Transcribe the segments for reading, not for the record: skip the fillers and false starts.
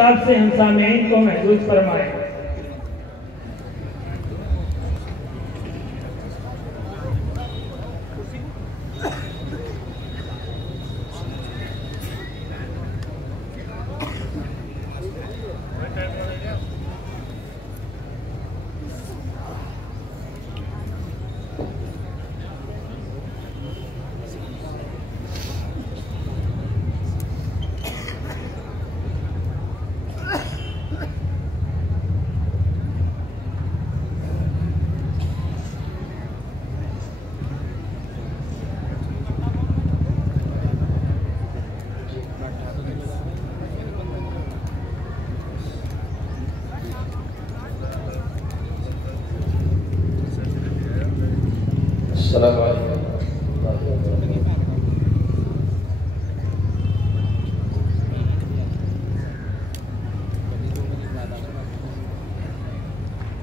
آپ سے ہم سامعین کو محفوظ فرمائے۔ السلام علیکم۔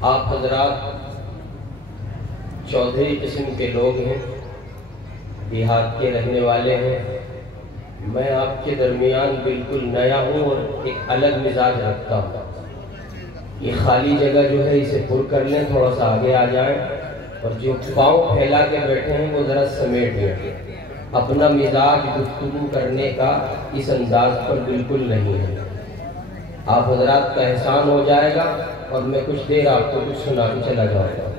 آپ حضرات چودھری قسم کے لوگ ہیں، دیہات کے رہنے والے ہیں۔ میں آپ کے درمیان بالکل نیا ہوں اور ایک الگ مزاج رکھتا ہوں۔ یہ خالی جگہ جو ہے اسے پر کر لیں، تھوڑا سا آگے آ جائیں، اور جو پاؤں پھیلا کے بیٹھے ہیں وہ ذرا سمیٹ لیں۔ اپنا مزاج گفتگو کرنے کا اس انداز پر بالکل نہیں ہے۔ آپ حضرات کا احسان ہو جائے گا اور میں کچھ دیر آپ کو کچھ سنا کے چلا جاؤں گا۔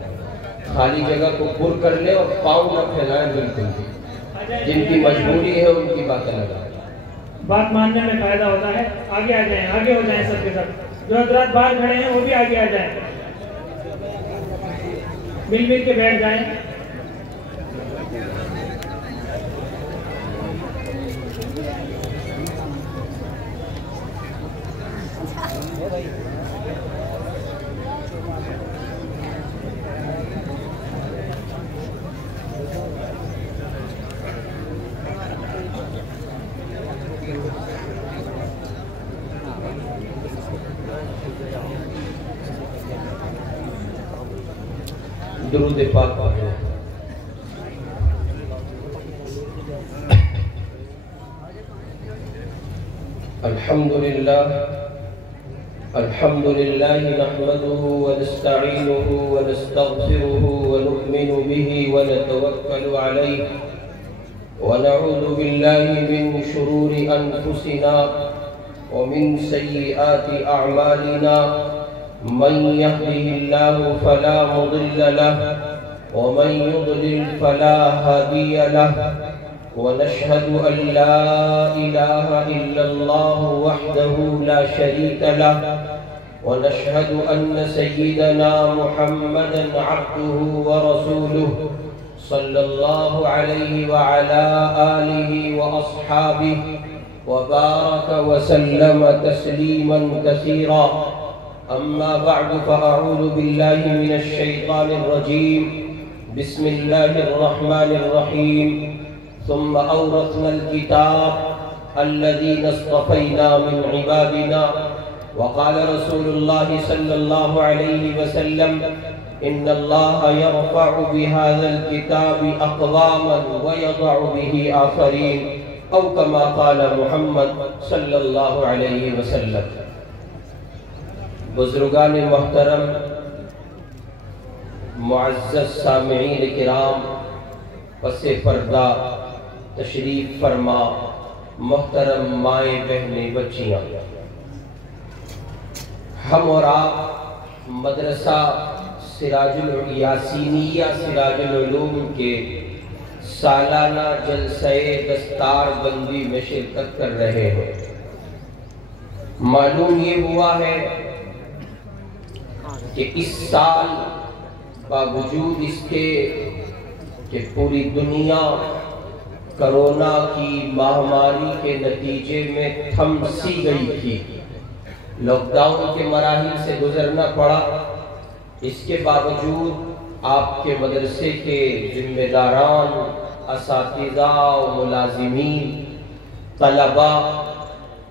خالی جگہ کو پر کر لیں اور پاؤں نہ پھیلائیں بالکل بھی۔ جن کی مجبوری ہے ان کی باتیں لگائیں۔ بات ماننے میں فائدہ ہوتا ہے۔ آگے آ جائیں، آگے ہو جائیں سب کے سب۔ جو حضرات باہر کھڑے ہیں وہ بھی آگے آ جائیں، مل مل کے بیٹھ جائیں۔ درود پاک پڑھیں۔ الحمدللہ نحمده ونستعینه ونستغفره ونؤمن به ونتوکل علیہ ونعوذ باللہ من شرور انفسنا ومن سیئات اعمالنا، من يهده الله فلا مضل له ومن يضلل فلا هادي له، ونشهد أن لا إله إلا الله وحده لا شريك له، ونشهد أن سيدنا محمدا عبده ورسوله صلى الله عليه وعلى آله وأصحابه وبارك وسلم تسليما كثيرا۔ أما بعد فأعوذ بالله من الشيطان الرجيم، بسم الله الرحمن الرحيم۔ ثم أورثنا الكتاب الذين اصطفينا من عبادنا، وقال رسول الله صلى الله عليه وسلم إن الله يرفع بهذا الكتاب أقواما ويضع به آخرين، أو كما قال محمد صلى الله عليه وسلم۔ بزرگان محترم، معزز سامعین کرام، پس پردہ تشریف فرما محترم مائیں بہنیں بچیاں، ہم اور آپ مدرسہ یاسینیہ سراج العلوم کے سالانہ جلسہ دستار بندی میں شرکت کر رہے ہیں۔ معلوم یہ ہوا ہے کہ اس سال باوجود اس کے کہ پوری دنیا کرونا کی مہاماری کے نتیجے میں تھم سی گئی تھی، لاک ڈاؤن کے مراحل سے گزرنا پڑا، اس کے باوجود آپ کے مدرسے کے ذمہ داران، اساتذہ و ملازمین، طلباء،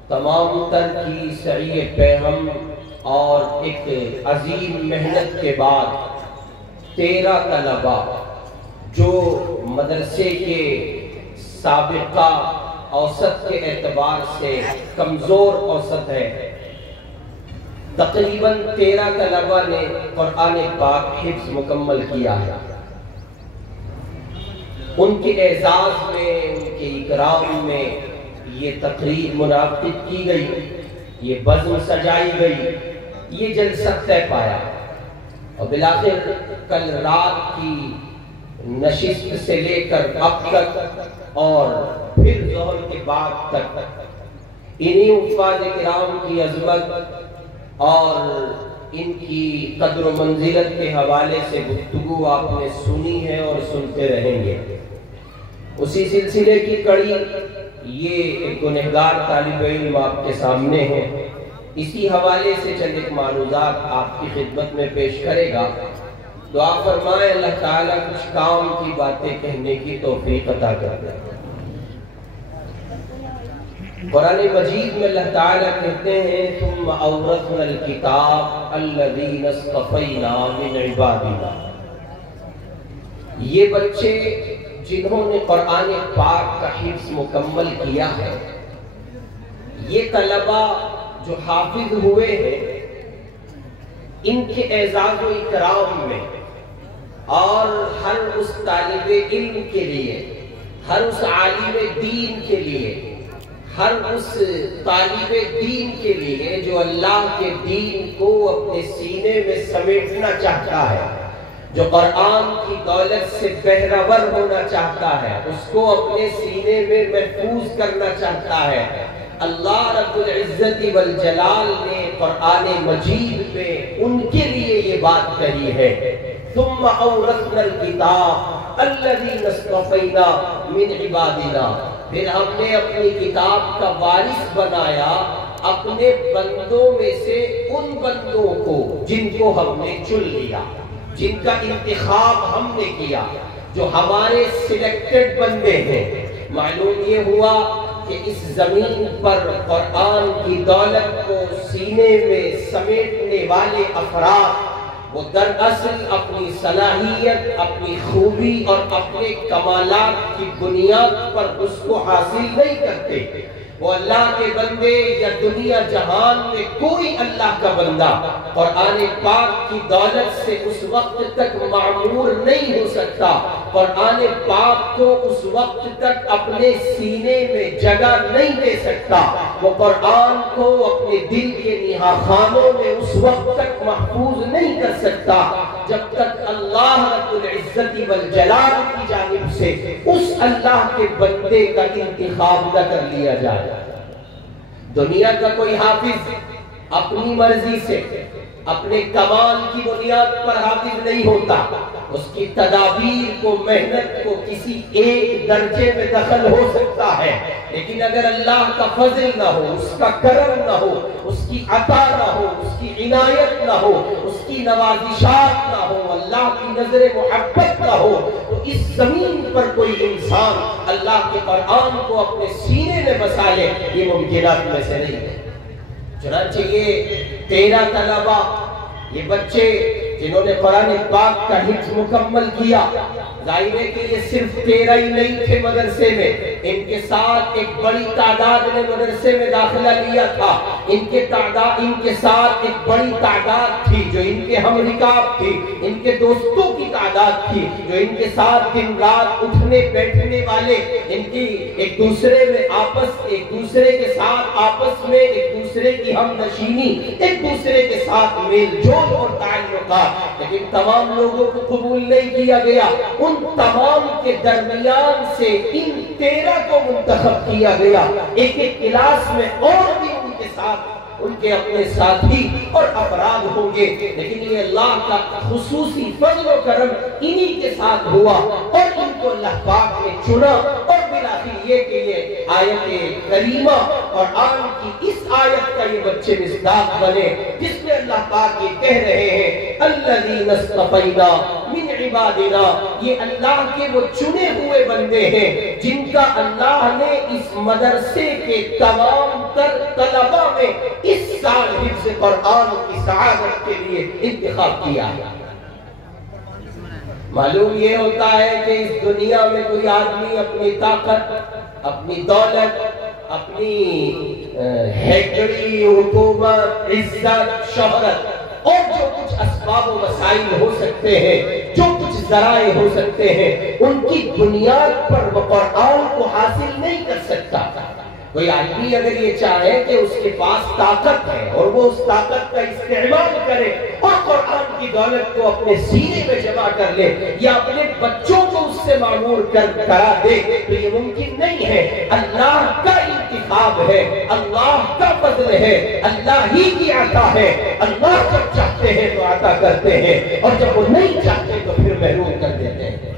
تمام تر کی سعی پیہم اور ایک عظیم محنت کے بعد 13 طلباء جو مدرسے کے سابقہ اوسط کے اعتبار سے کمزور اوسط ہے، تقریباً 13 طلبہ نے قرآن پاک حفظ مکمل کیا ہے۔ ان کے اعزاز میں، ان کے اکرام میں یہ تقریب منعقد کی گئی، یہ بزم سجائی گئی، یہ جلسہ طے پایا، اور بالآخر کل رات کی نشست سے لے کر اب تک اور پھر ظہر کے بعد تک انہی حفاظ کرام کی عظمت اور ان کی قدر و منزلت کے حوالے سے گفتگو آپ نے سنی ہے اور سنتے رہیں گے۔ اسی سلسلے کی کڑی یہ ایک گنہگار طالب علم آپ کے سامنے ہے، اسی حوالے سے چند ایک معروضات آپ کی خدمت میں پیش کرے گا۔ دعا فرمائے اللہ تعالیٰ کچھ کام کی باتیں کہنے کی توفیق عطا کر دے۔ قرآن مجید میں اللہ تعالیٰ کہتے ہیں ثم اورثنا الکتاب الذین اصطفینا من عبادنا، یہ بچے جنہوں نے قرآن پاک کا حفظ مکمل کیا ہے، یہ طلبہ جو حافظ ہوئے ہیں، ان کے اعزاز و اکرام میں اور ہر اس طالب علم کے لیے، ہر اس عالم دین کے لیے، ہر اس طالب دین کے لیے جو اللہ کے دین کو اپنے سینے میں سمیٹنا چاہتا ہے، جو قرآن کی دولت سے بہرور ہونا چاہتا ہے، اس کو اپنے سینے میں محفوظ کرنا چاہتا ہے، اللہ رب العزت والجلال نے قرآن مجید میں ان کے لیے یہ بات کہی ہے ثم اورثنا الکتاب الذین اصطفینا من عبادنا، پھر ہم نے اپنی کتاب کا وارث بنایا اپنے بندوں میں سے ان بندوں کو جن کو ہم نے چن لیا، جن کا انتخاب ہم نے کیا، جو ہمارے سلیکٹڈ بندے ہیں۔ معلوم یہ ہوا کہ اس زمین پر قرآن کی دولت کو سینے میں سمیٹنے والے افراد وہ دراصل اپنی صلاحیت، اپنی خوبی اور اپنے کمالات کی بنیاد پر اس کو حاصل نہیں کرتے، وہ اللہ کے بندے یا دنیا جہان میں کوئی اللہ کا بندہ قرآن پاک کی دولت سے اس وقت تک معمور نہیں ہو سکتا، قرآن پاک کو اس وقت تک اپنے سینے میں جگہ نہیں دے سکتا، وہ قرآن کو اپنے دل کے نہاخانوں میں اس وقت تک محفوظ نہیں کر سکتا جب تک اللہ رب العزت والجلال کی جانب سے اس اللہ کے بندے کا انتخاب نہ کر لیا جائے۔ دنیا کا کوئی حافظ اپنی مرضی سے اپنے کمال کی بنیاد پر حافظ نہیں ہوتا، اس کی تدابیر کو، محنت کو کسی ایک درجے میں دخل ہو سکتا ہے، لیکن اگر اللہ کا فضل نہ ہو، اس کا کرم نہ ہو، اس کی عطا نہ ہو، اس کی عنایت نہ ہو، اس کی نوازشات نہ ہو، اللہ کی نظر محبت نہ ہو، تو اس زمین پر کوئی انسان اللہ کے قرآن کو اپنے سینے میں بسا لے، یہ ممکنات میں سے نہیں ہے۔ چنانچہ یہ 13 طلبہ، یہ بچے جنہوں نے قرآن پاک کا حفظ مکمل کیا، ظاہر ہے کہ یہ صرف 13 ہی نہیں تھے مدرسے میں، ان کے ساتھ ایک بڑی تعداد نے مدرسے میں داخلہ لیا تھا، ان کے ساتھ ایک بڑی تعداد تھی جو ان کے ہم رکاب تھی، ان کے دوستوں کی تعداد تھی جو ان کے ساتھ دن رات اٹھنے بیٹھنے والے، ان کی ایک دوسرے کے ساتھ آپس میں ایک دوسرے کی ہم نشینی، ایک دوسرے کے ساتھ میل جول اور تعلقات، لیکن تمام لوگوں کو قبول نہیں کیا گیا۔ ان تمام کے درمیان سے ان 13 کو منتخب کیا گیا، ایک ایک کلاس میں اور بھی ان کے ساتھ ان کے اپنے ساتھی اور افراد ہوں گے، لیکن یہ اللہ کا خصوصی فضل و کرم انہی کے ساتھ ہوا اور ان کو اللہ پاک نے چنا، اور بالآخر یہ کہ یہ آیت کریمہ قرآن کی اس آیت کا یہ بچے مصداق بنے جس میں اللہ پاک یہ کہہ رہے ہیں الذین اصطفینا من عبادنا، یہ اللہ کے وہ چنے ہوئے بندے ہیں جن کا اللہ نے اس مدرسے کے تمام تر طلبہ میں اس سال حفظ قرآن کی سعادت کے لیے انتخاب کیا ہے۔ معلوم یہ ہوتا ہے کہ اس دنیا میں کوئی آدمی اپنی طاقت، اپنی دولت، اپنی ہیکڑی، حکومت، عزت، شہرت اور جو کچھ اسباب و وسائل ہو سکتے ہیں، جو کچھ ذرائع ہو سکتے ہیں، ان کی بنیاد پر وہ قرآن کو حاصل نہیں کر سکتا۔ کوئی آدمی اگر یہ چاہے کہ اس کے پاس طاقت ہے اور وہ اس طاقت کا استعمال کرے اور قرآن کی دولت کو اپنے سینے میں جمع کر لے یا اپنے بچوں کو اس سے معمور کرا دے تو یہ ممکن نہیں ہے۔ اللہ کا انتخاب ہے، اللہ کا فضل ہے، اللہ ہی کی عطا ہے۔ اللہ جب چاہتے ہیں تو عطا کرتے ہیں اور جب وہ نہیں چاہتے تو پھر محروم کر دیتے ہیں۔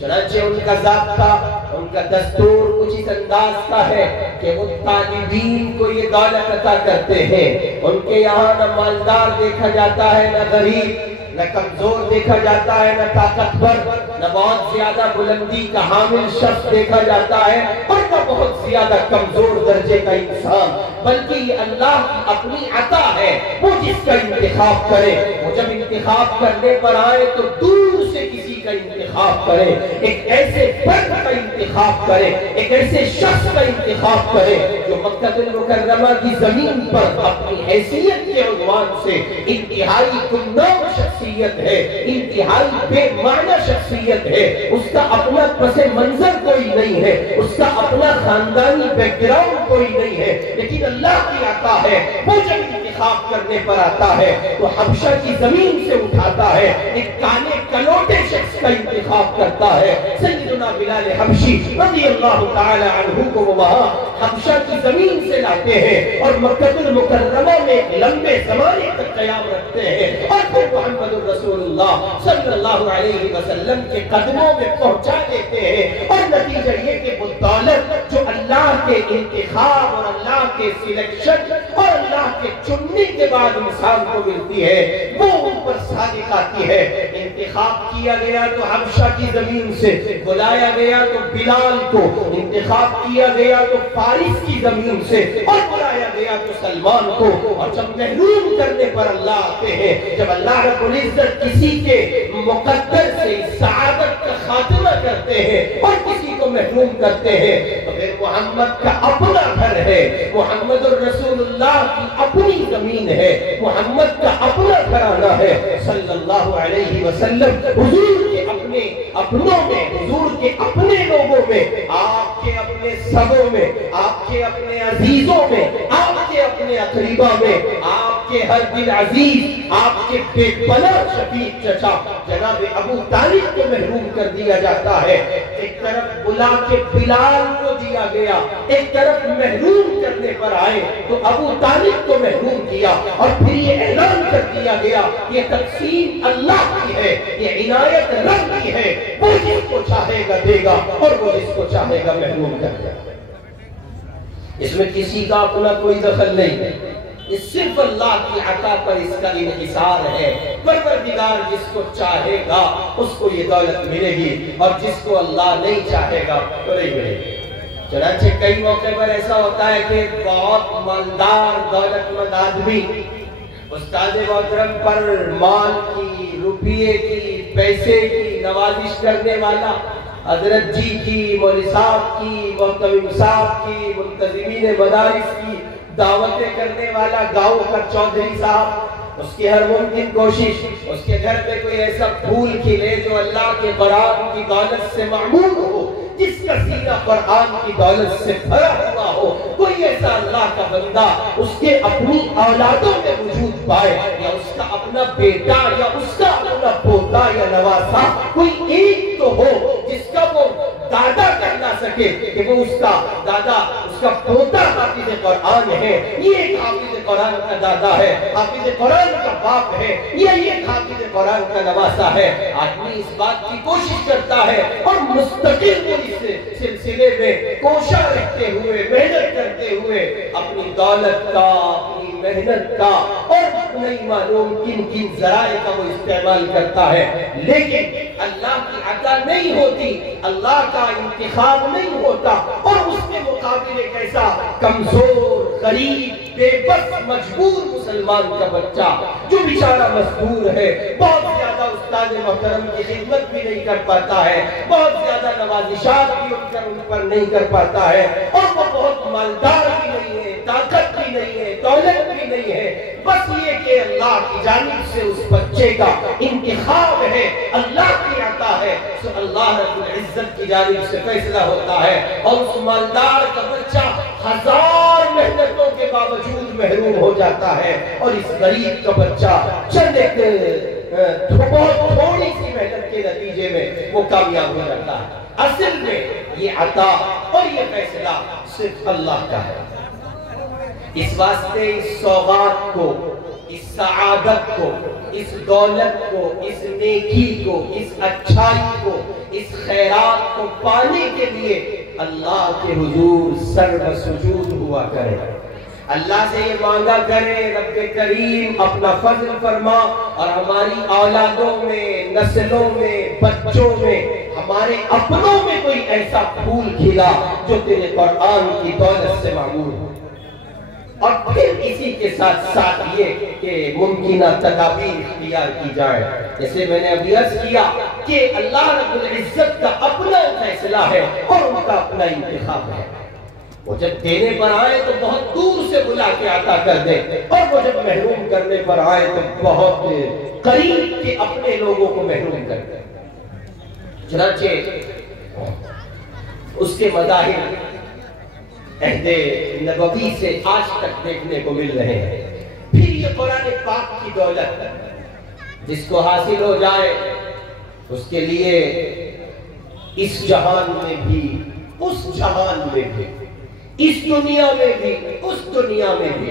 چنانچہ ان کا ضابطہ، ان کا دستور کچھ اس انداز کا ہے کہ وہ طالبین کو یہ دولت عطا کرتے ہیں۔ ان کے یہاں نہ مالدار دیکھا جاتا ہے، نہ غریب، نہ کمزور دیکھا جاتا ہے، نہ طاقتور، نہ بہت زیادہ بلندی کا حامل شخص دیکھا جاتا ہے اور نہ بہت زیادہ کمزور درجے کا انسان، بلکہ یہ اللہ کی اپنی عطا ہے۔ وہ جس کا انتخاب کرے، وہ جب انتخاب کرنے پر آئے تو دور سے کسی کا انتخاب کرے، ایک ایسے فرد کا انتخاب کرے، ایک ایسے شخص کا انتخاب کرے جو مکہ المکرمہ کی زمین پر اپنی حیثیت کے عنوان سے انتہائی گمنام شخصیت ہے، انتہائی بے معنی شخصیت ہے، اس کا اپنا پس منظر کوئی نہیں ہے، اس کا اپنا خاندانی بیک گراؤنڈ کوئی نہیں ہے، لیکن اللہ کی عطا ہے۔ وہ جب انتخاب کرنے پر آتا ہے تو حبشہ کی زمین سے اٹھاتا ہے، ایک کانے کلوٹے شخص کا انتخاب کرتا ہے۔ سیدنا بلال حبشی رضی اللہ تعالی عنہ کو وہ وہاں حبشہ کی زمین سے لاتے ہیں اور مکہ المکرمہ میں لمبے زمانے تک قیام رکھتے ہیں اور پھر محمد الرسول اللہ صلی اللہ علیہ وسلم کے قدموں میں پہنچا دیتے ہیں۔ اور نتیجہ یہ کہ وہ دولت جو اللہ کے انتخاب اور اللہ کے سلیکشن اور اللہ کے چننے کے بعد انسان کو ملتی ہے وہ اوپر صادق آتی ہے۔ انتخاب کیا گیا تو حبشہ کی زمین سے، بلایا گیا تو بلال کو، انتخاب کیا گیا تو فارس کی زمین سے اور بلایا گیا تو سلمان کو۔ اور جب محروم کرنے پر اللہ آتے ہیں، جب اللہ رب العزت کسی کے مقدر سے سعادت کا خاتمہ کرتے ہیں اور کسی کو محروم کرتے ہیں تو پھر محمد کا اپنا گھر ہے، محمد الرسول اللہ کی اپنی زمین ہے، محمد کا اپنا گھرانہ ہے صلی اللہ علیہ وسلم۔ حضور کے اپنے اپنوں میں، حضور کے اپنے لوگوں میں، آپ کے اپنے سگوں میں، آپ کے اپنے عزیزوں میں، آپ کے اپنے اقربا میں، آپ کے ہر دل عزیز، آپ کے بے پناہ شفیق چچا جناب ابو طالب کو محروم کر دیا جاتا ہے۔ ایک طرف بلا کے بلال کو دیا گیا، ایک طرف محروم کرنے پر آئے تو ابو طالب کو محروم کیا اور پھر یہ اعلان کر دیا گیا یہ تقسیم اللہ کی ہے، یہ عنایت رب کی ہے، وہ جس کو چاہے گا دے گا اور وہ جس کو چاہے گا محروم کر دے گا۔ اس میں کسی کا اپنا کوئی دخل نہیں ہے، اس صرف اللہ کی عطا پر اس کا انحصار ہے۔ پروردگار جس کو چاہے گا اس کو یہ دولت ملے گی اور جس کو اللہ نہیں چاہے گا تو نہیں ملے گی۔ چنانچہ کئی موقع پر ایسا ہوتا ہے کہ بہت مالدار دولت مند آدمی استاد محترم پر مال کی، روپیے کی، پیسے کی نوازش کرنے والا، حضرت جی کی، مولوی صاحب کی، محتمم صاحب کی، منتظمین مدارس کی دعوتیں کرنے والا گاؤں کا چودھری صاحب، اس کی ہر ممکن کوشش اس کے گھر پہ کوئی ایسا پھول کھلے جو اللہ کے قرآن کی دولت سے معمول ہو، جس کا سینہ قرآن کی دولت سے بھرا ہوا ہو، کوئی ایسا اللہ کا بندہ اس کے اپنی اولادوں میں وجود پائے یا اس کا اپنا بیٹا یا اس کا اپنا پوتا یا نواسا کوئی ایک تو ہو جس کا وہ دادا کہنا سکے کہ وہ اس کا دادا، اس کا پوتا حافظ قرآن ہے، یہ ایک حافظ قرآن کا دادا ہے، حافظ قرآن کا باپ ہے، یہ ایک حافظ قرآن کا نواسا ہے۔ آدمی اس بات کی کوشش کرتا ہے اور مستقل اس سلسلے میں کوشاں رہتے ہوئے، محنت کرتے ہوئے اپنی دولت کا، اپنی محنت کا اور نہیں معلوم کن کن ذرائع کا وہ استعمال کرتا ہے، لیکن اللہ کی عطا نہیں ہوتی، اللہ کا انتخاب نہیں ہوتا اور اس کے مقابل ایک ایسا کمزور، غریب، بے بس، مجبور مسلمان کا بچہ جو بیچارہ مجبور ہے، بہت زیادہ استاد محترم کی خدمت بھی نہیں کر پاتا ہے، بہت زیادہ نوازشات بھی ان پر نہیں کر پاتا ہے، اور وہ بہت مالدار بھی نہیں ہے، طاقت بھی نہیں ہے، دولت بھی نہیں ہے، بس یہ کہ اللہ کی جانب سے اس بچے کا انتخاب ہے، اللہ کی عطا ہے، سو اللہ رب العزت کی جانب سے فیصلہ ہوتا ہے، اور اس مالدار کا بچہ ہزار محنتوں کے باوجود محروم ہو جاتا ہے، اور اس غریب کا بچہ چند بہت تھوڑی سی محنت کے نتیجے میں وہ کامیاب ہو جاتا ہے۔ اصل میں یہ عطا اور یہ فیصلہ صرف اللہ کا ہے۔ اس واسطے اس سوغات کو، اس سعادت کو، اس دولت کو، اس نیکی کو، اس اچھائی کو، اس خیرات کو پانے کے لیے اللہ کے حضور سر بسجود ہوا کرے، اللہ سے یہ مانگا کرے رب کریم اپنا فضل فرما، اور ہماری اولادوں میں، نسلوں میں، بچوں میں، ہمارے اپنوں میں کوئی ایسا پھول کھلا جو تیرے قرآن کی دولت سے معمور ہو۔ اور پھر اسی کے ساتھ ساتھ یہ کہ ممکنہ تدابیر اختیار کی جائے، جیسے میں نے ابھی عرض کیا کہ اللہ رب العزت کا اپنا فیصلہ ہے اور ان کا اپنا انتخاب ہے۔ وہ جب دینے پر آئے تو بہت دور سے بلا کے عطا کر دے، اور وہ جب محروم کرنے پر آئے تو بہت قریب کے اپنے لوگوں کو محروم کر دے۔ چنانچہ اس کے مظاہر عہد نبوی سے آج تک دیکھنے کو مل رہے ہیں۔ پھر یہ قرآن پاک کی دولت جس کو حاصل ہو جائے اس کے لیے اس جہان میں بھی، اس جہان میں بھی، اس دنیا میں بھی، اس دنیا میں بھی،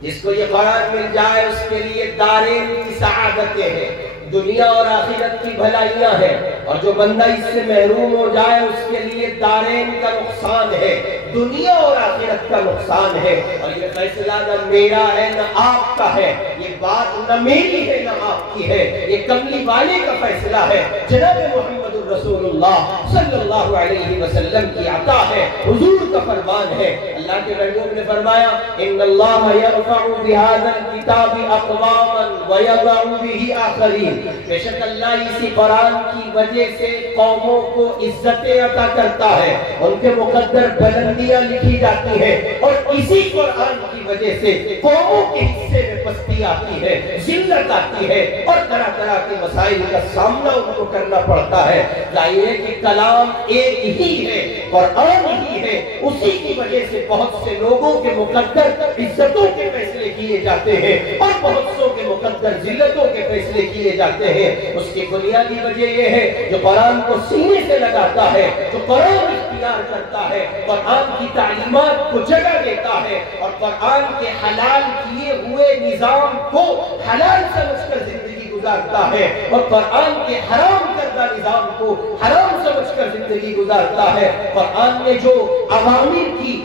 جس کو یہ قرآن مل جائے اس کے لیے دارین کی سعادتیں ہیں، دنیا اور آخرت کی بھلائیاں ہیں، اور جو بندہ اس سے محروم ہو جائے اس کے لیے دارین کا نقصان ہے، دنیا اور آخرت کا نقصان ہے۔ اور یہ فیصلہ نہ میرا ہے نہ آپ کا ہے، یہ بات نہ میری ہے نہ آپ کی ہے، یہ کملی والے کا فیصلہ ہے، جناب محمد الرسول اللہ صلی اللہ علیہ وسلم کی عطا ہے، حضور کا فرمان ہے۔ اللہ کے محبوب نے فرمایا ان اللہ یرفع بهذا الكتاب اقواما ويضع به آخرین، بے شک اللہ اسی قرآن کی وجہ سے قوموں کو عزتیں عطا کرتا ہے، ان کے مقدر بلندیاں لکھی جاتی ہیں، اور اسی قرآن کی وجہ سے قوموں کے حصے میں پستی آتی ہے، ذلت آتی ہے، اور طرح طرح کے مسائل کا سامنا ان کو کرنا پڑتا ہے۔ ظاہر ہے کہ کلام ایک ہی ہے، قرآن ہی ہے، اسی کی وجہ سے بہت سے لوگوں کے مقدر عزتوں کے فیصلے کیے جاتے ہیں، اور بہت سو کے مقدر ذلتوں کے فیصلے کیے جاتے ہیں۔ اس کی بنیادی وجہ یہ ہے جو قرآن کو سینے سے لگاتا ہے، جو قرآن اختیار کرتا ہے، قرآن کی تعلیمات کو جگہ دیتا ہے، اور قرآن کے حلال کیے ہوئے نظام کو حلال سمجھ کر زندگی گزارتا ہے، اور قرآن کے حرام کردہ نظام کو حرام سمجھ کر زندگی گزارتا ہے۔ قرآن نے جو عوامر کی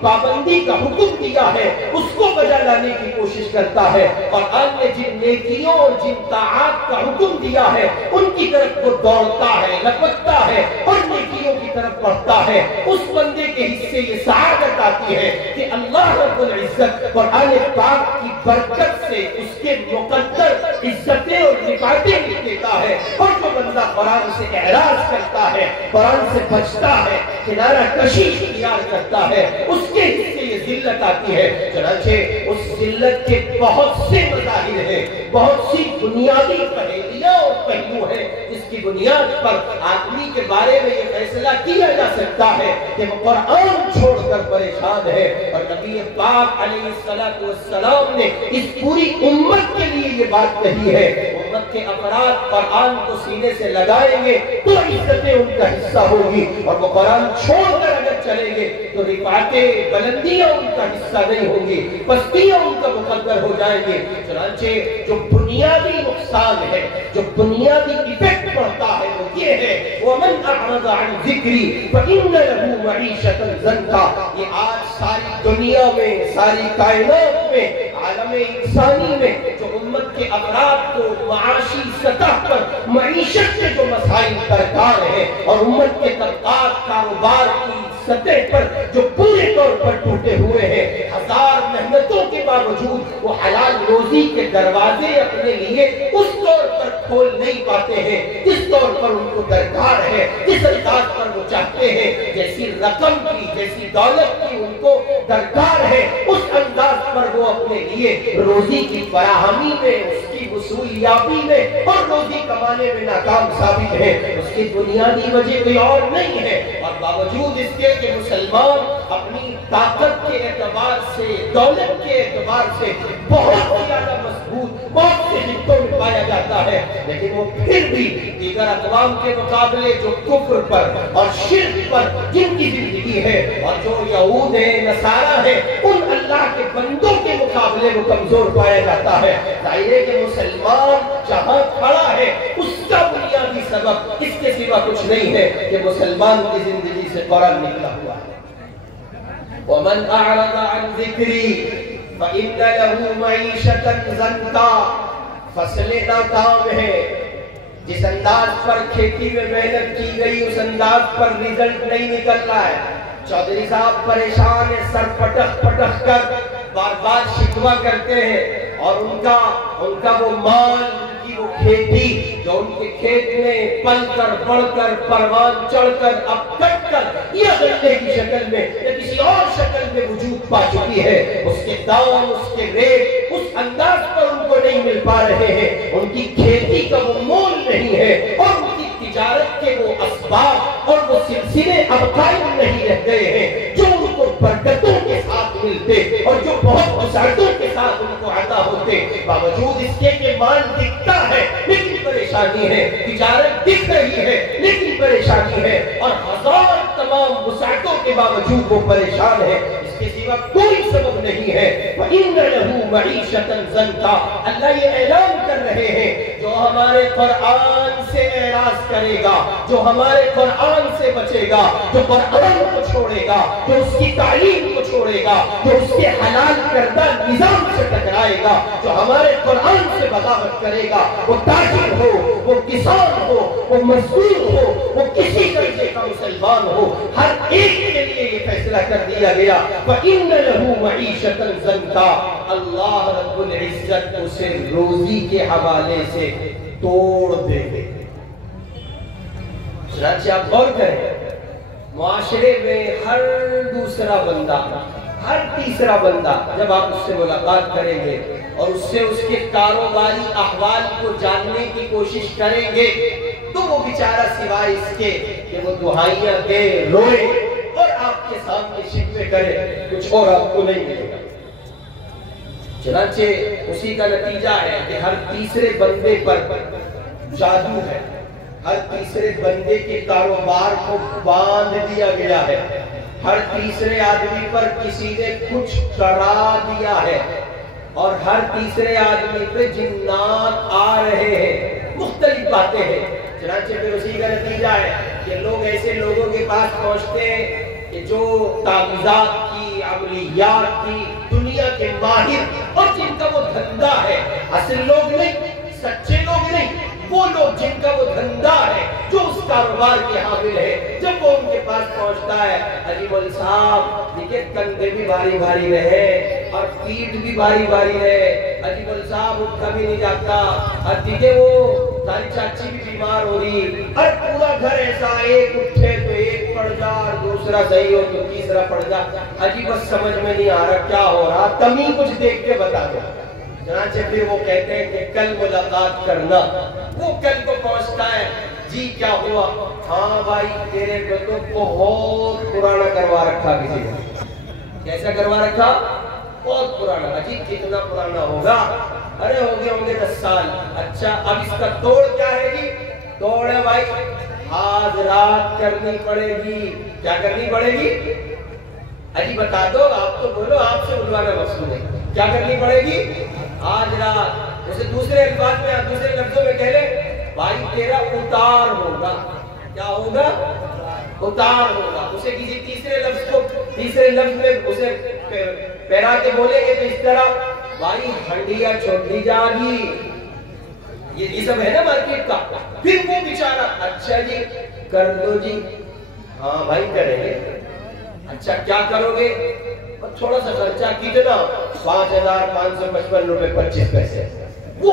پابندی کا حکم دیا ہے اس کو بجا لانے کی کوشش کرتا ہے۔ قرآن نے جن نیکیوں اور جن طاعات کا حکم دیا ہے ان کی طرف وہ دوڑتا ہے، لپکتا ہے، اور نیکیوں کی طرف بڑھتا ہے۔ اس بندے کے حصے یہ سعادت آتی ہے کہ اللہ رب العزت قرآن پاک کی برکت سے اس کے مقدر عزتیں اور رفعتیں لکھ دیتا ہے، اور جو بندہ قرآن سے اعراض کرتا ہے، قرآن سے بچتا ہے، کنارہ کشی اختیار کرتا ہے، اس کے حصے یہ ذلت آتی ہے۔ چنانچہ اس ذلت کے بہت سے مظاہر ہیں، بہت سی بنیادی پہلیاں اور پہلو ہیں جس کی بنیاد پر آدمی کے بارے میں یہ فیصلہ کیا جا سکتا ہے کہ وہ قرآن چھوڑ کر پریشان ہے۔ اور نبی پاک علیہ السلام نے اس پوری امت کے لیے یہ بات کہی ہے، امت کے افراد قرآن کو سینے سے لگائیں گے تو عزتیں ان کا حصہ ہوگی، اور وہ قرآن چھوڑ کر اگر چلیں گے تو رفعتیں، بلندیاں ان کا حصہ نہیں ہوں گی، پستیاں ان کا مقدر ہو جائیں گے۔ چنانچہ جو بنیادی نقصان ہے، جو بنیادی ایفیکٹ پڑتا ہے وہ یہ ہے وَمَنْ أَعْرَضَ عَنْ ذِكْرِي فَإِنَّ لَهُ مَعِيشَةً ضَنْكًا۔ یہ آج ساری دنیا میں، ساری کائنات میں، عالم انسانی میں جو امت کے افراد کو معاشی سطح پر معیشت کے جو مسائل درکار ہیں، اور امت کے طبقات کاروبار کی سطح پر جو پورے طور پر ٹوٹے ہوئے ہیں، ہزار محنتوں کے باوجود وہ حلال روزی کے دروازے اپنے لیے اس طور پر کھول نہیں پاتے ہیں، جس طور پر ان کو درکار ہے، جس انداز پر وہ چاہتے ہیں، جیسی رقم کی، جیسی دولت کی ان کو درکار ہے، اس انداز پر وہ اپنے لیے روزی کی فراہمی میں، اس کی وصولیابی میں اور روزی کمانے میں ناکام ثابت ہے۔ اس کی بنیادی وجہ کوئی اور نہیں ہے، اور باوجود اس کے کہ مسلمان اپنی طاقت کے اعتبار سے، دولت کے اعتبار سے بہت زیادہ مضبوط، بہت سے خطوں میں پایا جاتا ہے، لیکن وہ پھر بھی دیگر اقوام کے مقابلے جو کفر پر اور شرک پر جن کی زندگی ہے، اور جو یہود ہیں، نصارہ ہیں، ان اللہ کے بندوں کے مقابلے وہ کمزور پایا جاتا ہے۔ ظاہر ہے کہ مسلمان جہاں کھڑا ہے اس کا بنیادی سبب اس کے سوا کچھ نہیں ہے کہ مسلمان کی زندگی سے قرآن نکلا ہوا ہے۔ وَمَنْ أَعْرَضَ عَنْ ذِكْرِي فَإِنَّ لَهُ مَعِيشَةً ضَنْكًا۔ فصل ناکام ہے، جس انداز پر کھیتی میں محنت کی گئی اس انداز پر رزلٹ نہیں نکل رہا ہے۔ چودھری صاحب پریشان ہیں، سر پٹخ پٹخ کر بار بار شکوہ کرتے ہیں، اور ان کا وہ مال، ان کی وہ کھیتی جو ان کے کھیت میں پل کر بڑھ کر پروان چڑھ کر اب کٹ کر یا غلے کی شکل میں یا کسی اور شکل میں وجود پا چکی ہے، اس کے دام، اس کے ریٹ اس انداز پر ان کو نہیں مل پا رہے ہیں، ان کی کھیتی کا وہ مول نہیں ہے، اور ان کی تجارت کے وہ اسباب اور وہ سلسلے اب قائم نہیں رہ گئے ہیں جو ان کو برکتوں کے ساتھ ملتے اور جو بہت وسعتوں کے ساتھ ان کو عطا ہوتے۔ باوجود اس کے کہ مال دکھتا ہے لیکن پریشانی ہے، تجارت دکھ رہی ہے لیکن پریشانی ہے، اور ہزار تمام وسعتوں کے باوجود وہ پریشان ہے، اس کے سوا کوئی سبب نہیں ہے۔ وَإِنَّ لَهُ مَعِيشَةً ضَنْكًا۔ اللہ یہ اعلان کر رہے ہیں جو ہمارے قرآن سے اعراض کرے گا، جو ہمارے قرآن سے بچے گا، جو قرآن کو چھوڑے گا، جو اس کی تعلیم کو چھوڑے گا، جو اس کے حلال کردہ نظام سے ٹکرائے گا، جو ہمارے قرآن سے بغاوت کرے گا، وہ تاجر ہو، وہ کسان ہو، وہ مزدور ہو، وہ کسی درجے کا مسلمان ہو، ہر ایک کے لیے یہ فیصلہ کر دیا گیا وَإِنَّ لَهُ مَعِيشَةً ضَنْكًا۔ اللہ رب العزت اسے روزی کے حوالے سے توڑ دے گے۔ چنانچہ آپ غور کریں، معاشرے میں ہر دوسرا بندہ، ہر تیسرا بندہ جب آپ اس سے ملاقات کریں گے اور اس سے اس کے کاروباری احوال کو جاننے کی کوشش کریں گے تو وہ بیچارہ سوائے اس کے کہ وہ دعائیاں دے، روئے اور آپ کے سامنے شکوے کرے، کچھ اور آپ کو نہیں ملے گا۔ چنانچہ اسی کا نتیجہ ہے کہ ہر تیسرے بندے پر جادو ہے، ہر تیسرے بندے کے کاروبار کو باندھ دیا گیا ہے، ہر تیسرے آدمی پر کسی نے کچھ کرا دیا ہے، اور ہر تیسرے آدمی پہ جنات آ رہے ہیں، مختلف باتیں ہیں۔ چنانچہ پھر اسی کا نتیجہ ہے کہ لوگ ایسے لوگوں کے پاس پہنچتے ہیں کہ جو تعویذات کی، عملیات کی دنیا کے ماہر اور جن کا وہ دھندا ہے، اصل لوگ نہیں، سچے لوگ نہیں، وہ لوگ جن کا وہ دھندا ہے، جو اس کاروبار کے حامل ہے، جب وہ ان کے پاس پہنچتا ہے، عجیب مول صاحب دیکھیں کندھے بھی بھاری بھاری رہے اور پیٹھ بھی بھاری بھاری رہے، عجیب مول صاحب اٹھا بھی نہیں جاتا، اور دیکھیں وہ ساری چاچی بھی بیمار ہو رہی، اور پورا گھر ایسا، ایک اٹھے تو ایک پڑ جا، اور دوسرا صحیح ہو تو تیسرا پڑ جا، عجیب بس سمجھ میں نہیں آ رہا کیا ہو رہا، تم ہی کچھ دیکھ کے بتا دو۔ چنانچہ پھر وہ کہتے ہیں کہ کل ملاقات کرنا، وہ کل کو پہنچتا ہے، جی کیا ہوا؟ ہاں بھائی تیرے کو تو بہت پرانا کروا رکھا کسی نے۔ کیسا کروا رکھا؟ بہت پرانا۔ جی کتنا پرانا ہوگا؟ ارے ہو گئے ہوں گے 10 سال۔ اچھا اب اس کا توڑ کیا ہے جی؟ توڑ ہے بھائی حاضرات کرنی پڑے گی۔ کیا کرنی پڑے گی؟ اجی بتا دو، آپ تو بولو، آپ سے بلوانا مقصود ہے۔ کیا کرنی پڑے گی؟ حاضرات۔ اسے دوسرے الفاظ میں، دوسرے لفظوں میں کہہ لیں بھائی تیرا اتار ہوگا۔ کیا ہوگا؟ اتار ہوگا۔ اسے کسی تیسرے لفظ میں اسے پیرا کے بولے گے تو اس طرح بھائی ہنڈیا چھوڑ دی جاگی، یہ سب ہے نا مارکیٹ کا۔ پھر وہ بیچارہ اچھا جی کر دو جی، ہاں بھائی کریں گے۔ اچھا کیا کرو گے؟ تھوڑا سا خرچہ کتنا؟ 5555 روپے 25 پیسے۔ وہ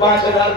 5,000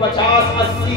50-80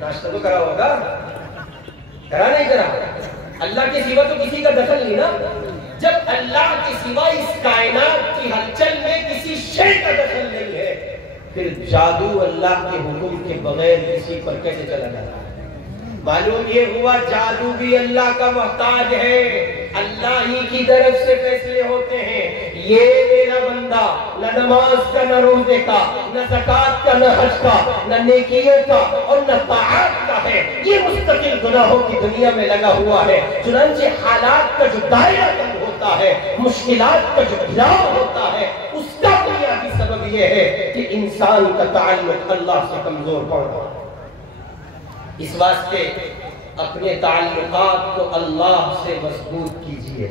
ناشتہ تو کرا ہوگا، کرا نہیں کرا؟ اللہ کے سوا تو کسی کا دخل نہیں نا۔ جب اللہ کے سوا اس کائنات کی ہلچل میں کسی شے کا دخل نہیں ہے، پھر جادو اللہ کے حکم کے بغیر کسی پر کیسے چلا جاتا ہے؟ معلوم یہ ہوا جادو بھی اللہ کا محتاج ہے، اللہ ہی کی طرف سے فیصلے ہوتے ہیں۔ یہ میرا بندہ نہ نماز کا، نہ روزے کا، نہ زکوٰۃ کا، نہ حج کا، نہ نیکیوں کا اور نہ طاعات کا ہے، یہ مستقل گناہوں کی دنیا میں لگا ہوا ہے۔ چنانچہ حالات کا جو دائرہ بند ہوتا ہے، مشکلات کا جو گھیراؤ ہوتا ہے، اس کا بنیادی سبب یہ ہے کہ انسان کا تعلق اللہ سے کمزور پڑ رہا ہے۔ اس واسطے اپنے تعلقات کو اللہ سے مضبوط کیجئے،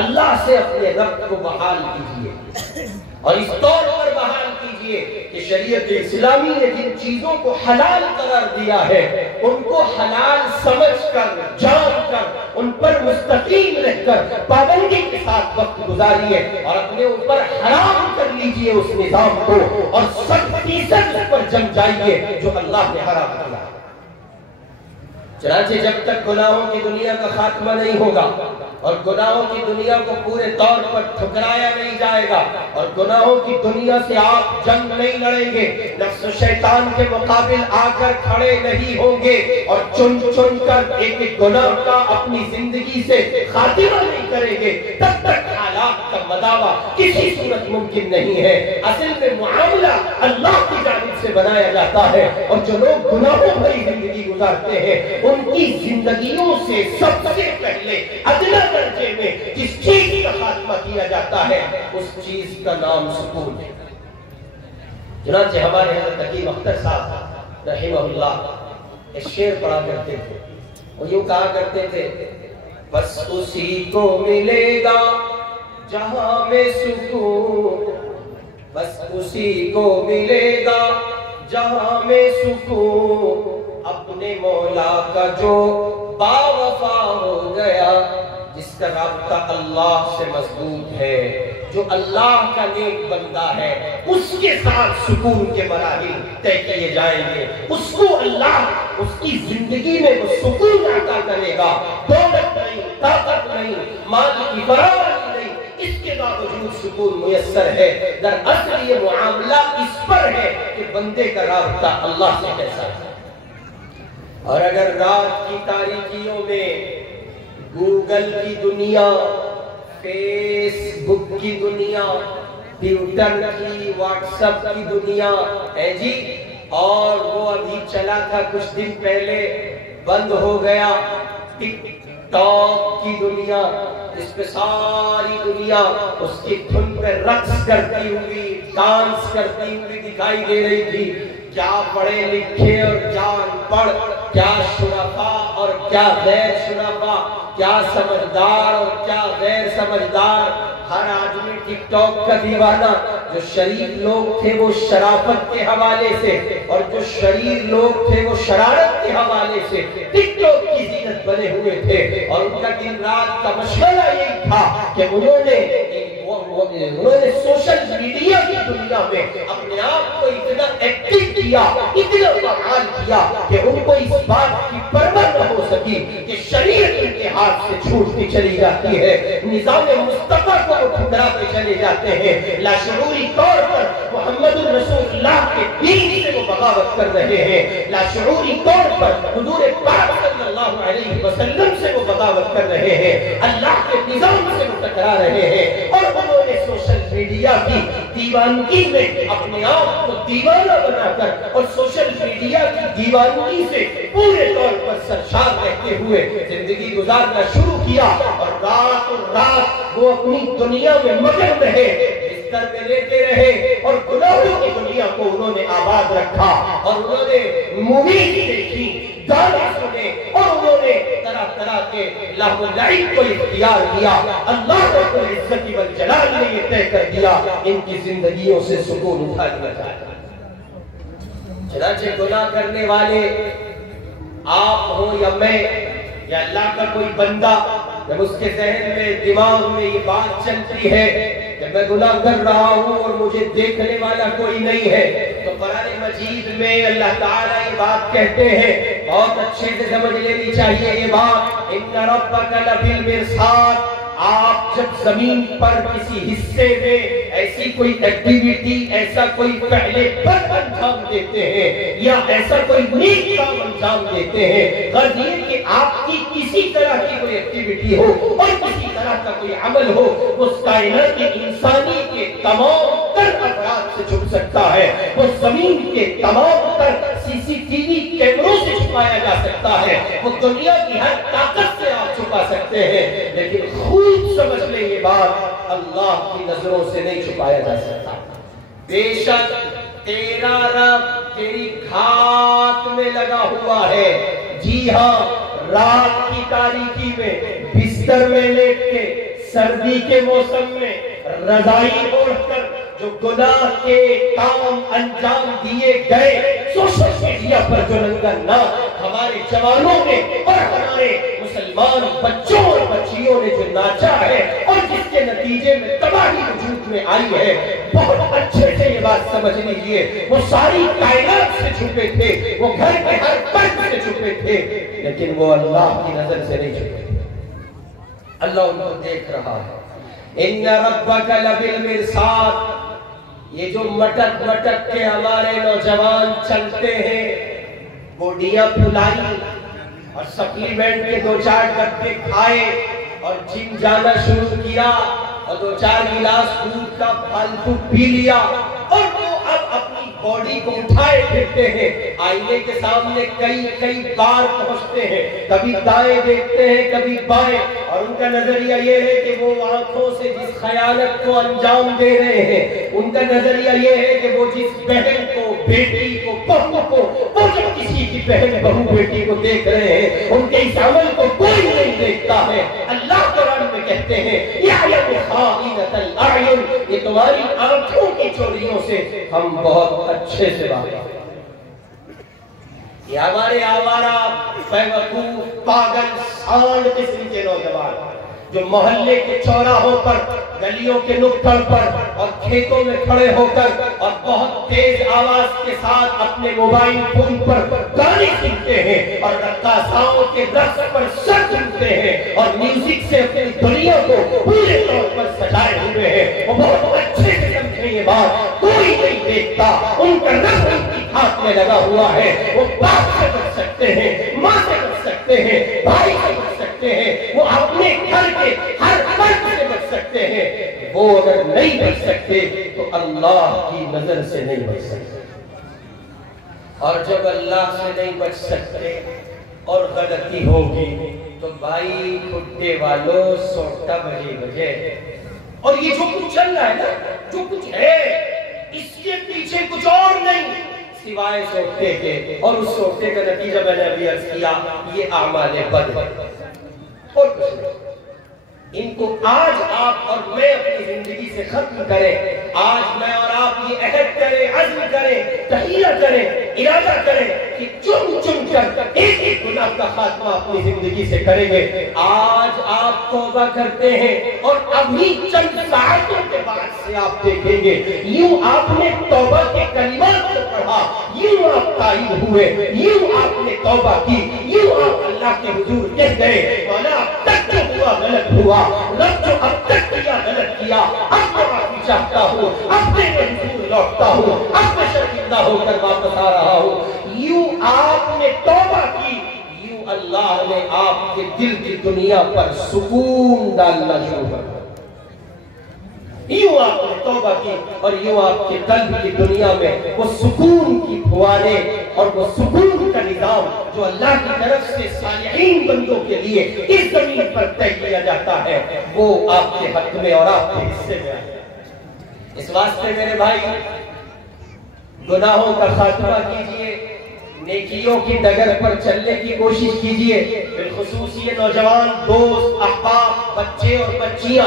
اللہ سے اپنے رب کو بحال کیجئے، اور اس طور پر بحال کیجئے کہ شریعت اسلامی نے جن چیزوں کو حلال قرار دیا ہے ان کو حلال سمجھ کر، جان کر، ان پر مستقیم رہ کر پابندی کے ساتھ وقت گزاریے، اور اپنے اوپر حرام کر لیجئے اس نظام کو، اور 100% اس پر جم جائیے جو اللہ نے حرام کیا۔ چنانچہ جب تک گناہوں کی دنیا کا خاتمہ نہیں ہوگا اور گناہوں کی دنیا کو پورے طور پر ٹھکرایا نہیں جائے گا اور گناہوں کی دنیا سے آپ جنگ نہیں لڑیں گے، نفس و شیطان کے مقابل آ کر کھڑے نہیں ہوں گے اور چن چن کر ایک ایک گناہ کا اپنی زندگی سے خاتمہ نہیں کریں گے، تب تک حالات کا مداوع کسی صورت ممکن نہیں ہے۔ اصل میں معاملہ اللہ کی جانب سے بنایا جاتا ہے، اور جو لوگ گناہوں بھری زندگی گزارتے ہیں ان کی زندگیوں سے سب سے پہلے ادنیٰ درجے میں جس چیز کا خاتمہ کیا جاتا ہے اس چیز کا نام سکون ہے۔ چنانچہ ہمارے حضرت حکیم اختر صاحب رحمہ اللہ ایک شعر پڑھا کرتے تھے، وہ یوں کہا کرتے تھے، بس اسی کو ملے گا جہاں میں سکون، بس اسی کو ملے گا جہاں میں سکون، اپنے مولا کا جو باوفا ہو گیا، جس کا رابطہ اللہ سے مضبوط ہے، جو اللہ کا نیک بندہ ہے، اس کے ساتھ سکون کے مراحل طے کیے جائیں گے۔ اس کو اللہ اس کی زندگی میں وہ سکون عطا کرے گا، دولت نہیں، طاقت نہیں، مال کی فراوانی نہیں، اس کے باوجود سکون میسر ہے۔ دراصل یہ معاملہ اس پر ہے کہ بندے کا رابطہ اللہ سے کیسا ہے۔ اور اگر رات کی تاریکیوں میں گوگل کی دنیا، فیس بک کی دنیا، ٹویٹر کی، واٹس ایپ کی دنیا ہے جی، اور وہ ابھی چلا تھا کچھ دن پہلے بند ہو گیا، ٹک ٹاک کی دنیا، اس پہ ساری دنیا اس کی دھن پہ رقص کرتی ہوئی، ڈانس کرتی ہوئی دکھائی دے رہی تھی۔ کیا پڑھے لکھے اور جان پڑھ، کیا شرفا اور کیا غیر شرفا، کیا سمجھدار اور کیا غیر سمجھدار، ہر آدمی ٹک ٹاک کا دیوانہ۔ جو شریف لوگ تھے وہ شرافت کے حوالے سے، اور جو شریر لوگ تھے وہ شرارت کے حوالے سے ٹک ٹاک کی زینت بنے ہوئے تھے، اور ان کا دن رات کا مشغلہ یہی تھا کہ انہوں نے سوشل میڈیا کی دنیا میں اپنے آپ کو اتنا ایکٹیو کیا، اتنا فعال کیا کہ ان کو اس بات کی پرواہ نہ ہو سکی کہ شریعت ان کے ہاتھ سے چھوٹتی چلی جاتی ہے، نظام مصطفیٰ کو وہ ٹھکراتے چلے جاتے ہیں، لاشعوری طور پر محمد رسول اللہ کے دین سے وہ بغاوت کر رہے ہیں، لاشعوری طور پر حضور پاک صلی اللہ علیہ وسلم سے وہ بغاوت کر رہے ہیں، اللہ کے نظام سے وہ ٹکرا رہے ہیں، اور انہوں نے سوشل میڈیا کی دیوانگی میں اپنے آپ کو دیوانہ بنا کر اور سوشل میڈیا کی دیوانگی سے پورے طور پر سرشار رہتے ہوئے زندگی گزارنا شروع کیا، اور رات وہ اپنی دنیا میں مگن رہے، بستر میں لیتے رہے، اور گناہوں کی دنیا کو انہوں نے آباد رکھا، اور انہوں نے موویز دیکھی، گانے سنے، اور انہوں نے طرح طرح کے لہو و لعب کو اختیار کیا۔ اللہ رب العزت والجلال نے یہ طے کر دیا ان کی زندگیوں سے سکون اٹھا لیا جائے۔ چنانچہ گناہ کرنے والے آپ ہوں یا میں یا اللہ کا کوئی بندہ، جب اس کے ذہن میں دماغ میں یہ بات چلتی ہے کہ میں گناہ کر رہا ہوں اور مجھے دیکھنے والا کوئی نہیں ہے، تو قرآن مجید میں اللہ تعالیٰ یہ بات کہتے ہیں، بہت اچھے سے سمجھ لینی چاہیے یہ بات، ان ربک لبالمرصاد۔ آپ جب زمین پر کسی حصے میں ایسی کوئی ایکٹیویٹی، ایسا کوئی پہلے پر انجام دیتے ہیں یا ایسا کوئی نیک کام انجام دیتے ہیں، غرض یہ کہ آپ کی کسی طرح کی کوئی ایکٹیویٹی ہو اور کسی طرح کا کوئی عمل ہو، اس کائنات کے انسانی کے تمام تر افراد سے چھپ سکتا ہے، وہ زمین کے تمام تر سی سی ٹی وی کیمروں سے چھپایا جا سکتا ہے، وہ دنیا کی ہر طاقت سے آپ چھپا سکتے ہیں، لیکن خوب سمجھ لیں یہ بات، اللہ کی نظروں سے نہیں چھپایا جا سکتا۔ بے شک تیرا رب تیری گھات میں لگا ہوا ہے، جی ہاں، رات کی تاریکی میں بستر میں لیٹ کے، سردی کے موسم میں رضائی اوڑھ کر جو گناہ کے کام انجام دیے گئے، سوشل میڈیا پر جو رنگا ناچ ہمارے جوانوں نے اور ہمارے مسلمان بچوں اور بچیوں نے جو ناچا ہے اور جس کے نتیجے میں تباہی وجود میں آئی ہے، بہت اچھے سے یہ بات سمجھ لیجئے، وہ ساری کائنات سے چھپے تھے، وہ گھر کے ہر پرد سے چھپے تھے، لیکن وہ اللہ کی نظر سے نہیں چھپے تھے۔ اللہ ان کو دیکھ رہا ہے۔ ان ربک لبالمرصاد۔ یہ جو مٹک مٹک کے ہمارے نوجوان چلتے ہیں، بوڈیاں پھلائی اور سپلیمنٹ کے 2-4 ڈبے کھائے اور جم جانا شروع کیا اور 2-4 گلاس دودھ کا پھالتو پی لیا، اور وہ اب اپنی باڈی کو اٹھائے پھرتے ہیں، آئینے کے سامنے کئی بار پہنچتے ہیں، کبھی دائیں دیکھتے ہیں کبھی بائیں، اور ان کا نظریہ یہ ہے کہ وہ آنکھوں سے جس خیانت کو انجام دے رہے ہیں، ان کا نظریہ یہ ہے کہ وہ جس بہن کو، بیٹی کو، بہو کو، وہ جب کسی کی بہن بہو بیٹی کو دیکھ رہے ہیں، ان کے اس عمل کو کوئی نہیں دیکھتا ہے۔ اللہ قرآن میں کہتے ہیں یعلم خائنۃ الاعین، یہ تمہاری آنکھوں کی چوریوں سے ہم بہت اچھے سے واقف ہیں۔ یہ ہمارے آوارہ، بیوقوف، پاگل، سانڈ قسم کے نوجوان جو محلے کے چوراہوں پر، گلیوں کے نکڑ پر اور کھیتوں میں کھڑے ہو کر اور بہت تیز آواز کے ساتھ اپنے موبائل فون پر گانے سنتے ہیں اور رقاصاؤں کے رقص پر سر جھومتے ہیں اور میوزک سے اپنی دنیا کو پورے طور پر سجائے ہوئے ہیں، وہ بہت اچھے سے سمجھیں یہ بات، کوئی نہیں دیکھتا، ان کا رب ان کی ہاتھ میں لگا ہوا ہے، وہ باپ سے بچ سکتے ہیں، ماں سے بچ سکتے ہیں، بھائی سے بچ سکتے ہیں، وہ اپنے گھر کے ہر فرد سے بچ سکتے ہیں، وہ اگر نہیں بچ سکتے تو اللہ کی نظر سے نہیں بچ سکتے، اور جب اللہ سے نہیں بچ سکتے اور غلطی ہوگی تو بھائی کھٹے والوں سوٹا بجے، اور یہ جو کچھ چل رہا ہے نا، جو کچھ ہے، اس کے پیچھے کچھ اور نہیں سوائے سوٹے کے، اور اس سوٹے کا نتیجہ میں نے ابھی عرض کیا، یہ اعمال بد ہے اور کچھ نہیں۔ ان کو آج آپ اور میں اپنی زندگی سے ختم کریں، آج میں اور آپ یہ عہد کریں، عزم کریں، تحیہ کریں، ارادہ کریں کہ چن کر ایک گناہ کا خاتمہ اپنی زندگی سے کریں گے۔ آج آپ توبہ کرتے ہیں اور ابھی چند ساعتوں کے بعد سے آپ دیکھیں گے، یوں آپ نے توبہ کے کلمات کو پڑھا، یوں آپ تائب ہوئے، یوں آپ نے توبہ کی، یوں آپ اللہ کے حضور کہہ گئے، مولا اب تک جو ہوا غلط ہوا، رب جو اب تک کیا غلط کیا، اب میں معافی چاہتا ہوں، اب میں حضور لوٹتا ہوں، اب میں شرمندہ ہو کر واپس آ رہا ہوں۔ یوں آپ نے توبہ کی، یوں اللہ نے آپ کے دل کی دنیا پر سکون ڈالنا شروع کر دیا۔ یوں آپ نے توبہ کی اور یوں آپ کے قلب کی دنیا میں وہ سکون کی پھواریں اور وہ سکون کا نظام جو اللہ کی طرف سے صالحین بندوں کے لیے اس زمین پر طے کیا جاتا ہے، وہ آپ کے حق میں اور آپ کے حصے میں آتا ہے۔ اس واسطے میرے بھائی، گناہوں کا خاتمہ کیجئے، نیکیوں کی ڈگر پر چلنے کی کوشش کیجئے، بالخصوص یہ نوجوان دوست، احباب، بچے اور بچیاں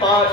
5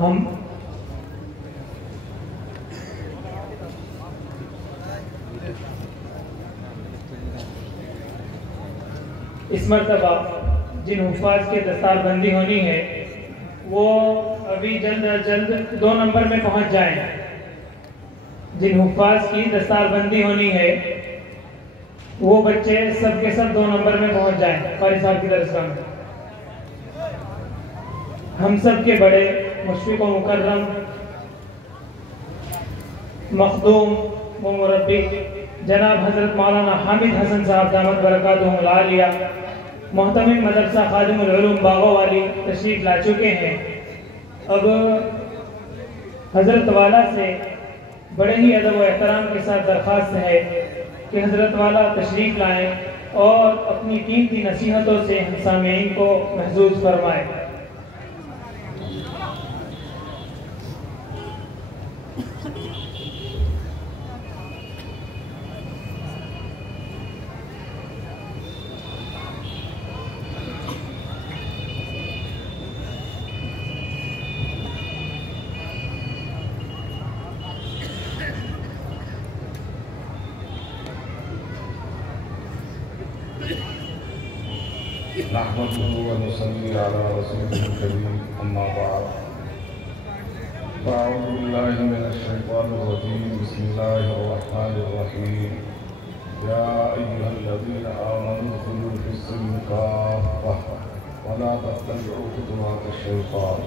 ہم اس مرتبہ جن حفاظ کی دستار بندی ہونی ہے وہ ابھی جلد از جلد 2 نمبر میں پہنچ جائیں. جن حفاظ کی دستار بندی ہونی ہے وہ بچے سب کے سب 2 نمبر میں پہنچ جائیں قاری صاحب کی درسگاہ میں. ہم سب کے بڑے مشفق و مکرم مخدوم و مربی جناب حضرت مولانا حامد حسن صاحب دامت برکاتہم العالیہ محتمم مدرسہ خادم العلوم باغوں والی تشریف لا چکے ہیں. اب حضرت والا سے بڑے ہی ادب و احترام کے ساتھ درخواست ہے کہ حضرت والا تشریف لائیں اور اپنی قیمتی نصیحتوں سے ہم سامعین کو محظوظ فرمائیں. نحمده ونصلي على رسوله الكريم أما بعد فأعوذ بالله من الشيطان الرجيم بسم الله الرحمن الرحيم يا أيها الذين آمنوا ادخلوا في السلم كافة ولا تتبعوا خطوات الشيطان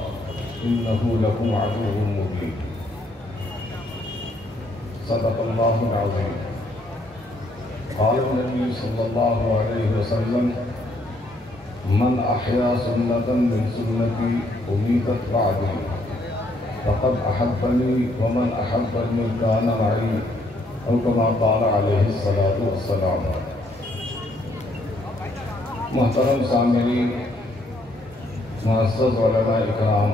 إنه لكم عدو مبين. صدق الله العظيم. قال النبي صلى الله عليه وسلم من أحيا سنة من سنتي أميتت بعدي فقد أحبني ومن أحبني كان معي أو كما قال عليه الصلاة والسلام. محترم سامعین، معزز علماء اکرام،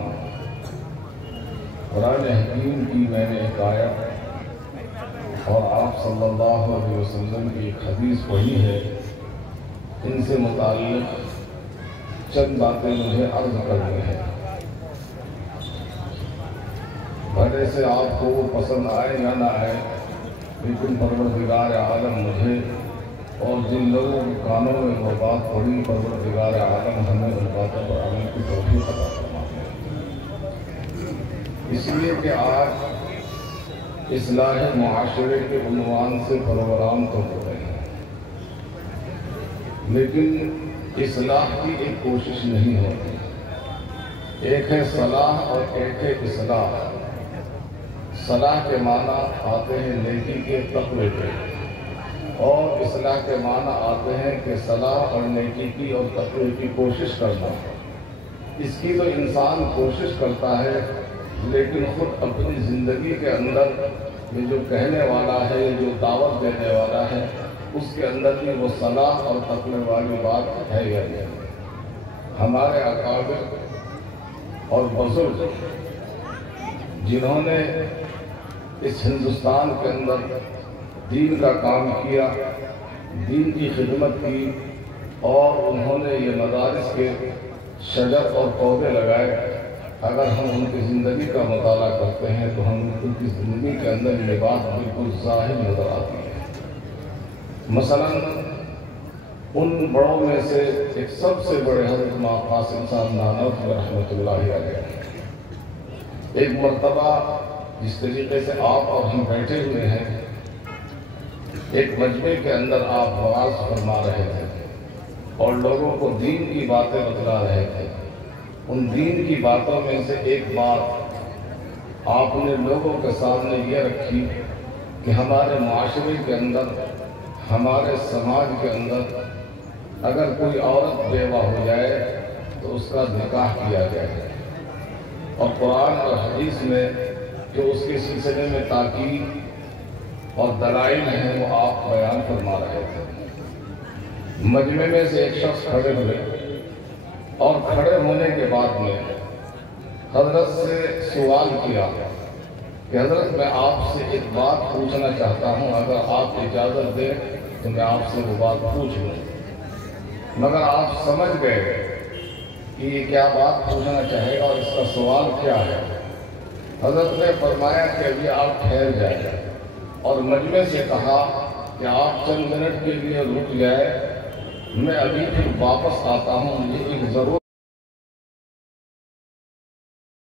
قرآن حکیم کی میں نے ایک آیت اور آپ صلی اللہ علیہ وسلم کی ایک حدیث پڑھی ہے. ان سے متعلق چند باتیں مجھے عرض کرنی ہیں. بھلے سے آپ کو وہ پسند آئے یا نہ آئے، لیکن پروردگار عالم مجھے اور جن لوگوں کے کانوں میں وہ بات پڑی، پروردگار عالم ہمیں ان باتوں پر عمل کی توفیق عطا فرمائے. اس لیے کہ آج اصلاح معاشرے کے عنوان سے پروگرام تو ہو رہے ہیں، لیکن اصلاح کی ایک کوشش نہیں ہوتی. ایک ہے صلاح اور ایک ہے اصلاح. صلاح کے معنی آتے ہیں نیکی کے، تقوی کے، اور اصلاح کے معنی آتے ہیں کہ صلاح اور نیکی کی اور تقوی کی کوشش کرنا. اس کی تو انسان کوشش کرتا ہے، لیکن خود اپنی زندگی کے اندر یہ جو کہنے والا ہے، یہ جو دعوت دینے والا ہے، اس کے اندر بھی وہ صلاح اور تقوی والی بات ہے یا نہیں. ہمارے اکابر اور بزرگ جنہوں نے اس ہندوستان کے اندر دین کا کام کیا، دین کی خدمت کی، اور انہوں نے یہ مدارس کے شجر اور پودے لگائے، اگر ہم ان کی زندگی کا مطالعہ کرتے ہیں تو ہم ان کی زندگی کے اندر یہ بات بالکل ظاہر نظر آتی ہے. مثلا ان بڑوں میں سے ایک سب سے بڑے حضرت مولانا قاسم صاحب نانوتوی رحمۃ اللہ علیہ، ایک مرتبہ جس طریقے سے آپ اور ہم بیٹھے ہوئے ہیں، ایک مجمع کے اندر آپ واعظ فرما رہے تھے اور لوگوں کو دین کی باتیں بتلا رہے تھے. ان دین کی باتوں میں سے ایک بات آپ نے لوگوں کے سامنے یہ رکھی کہ ہمارے معاشرے کے اندر، ہمارے سماج کے اندر اگر کوئی عورت بیوہ ہو جائے تو اس کا نکاح کیا جائے، اور قرآن اور حدیث میں جو اس کے سلسلے میں تاکید اور دلائل ہیں وہ آپ بیان فرما رہے تھے. مجمع میں سے ایک شخص کھڑے ہوئے اور کھڑے ہونے کے بعد میں حضرت سے سوال کیا کہ حضرت میں آپ سے ایک بات پوچھنا چاہتا ہوں، اگر آپ اجازت دیں تو میں آپ سے وہ بات پوچھ لوں. مگر آپ سمجھ گئے کہ یہ کیا بات پوچھنا چاہے گا اور اس کا سوال کیا ہے. حضرت نے فرمایا کہ ابھی آپ ٹھہر جائیں اور مجمع سے کہا کہ آپ چند منٹ کے لیے رک جائے، میں ابھی پھر واپس آتا ہوں، مجھے ایک ضرورت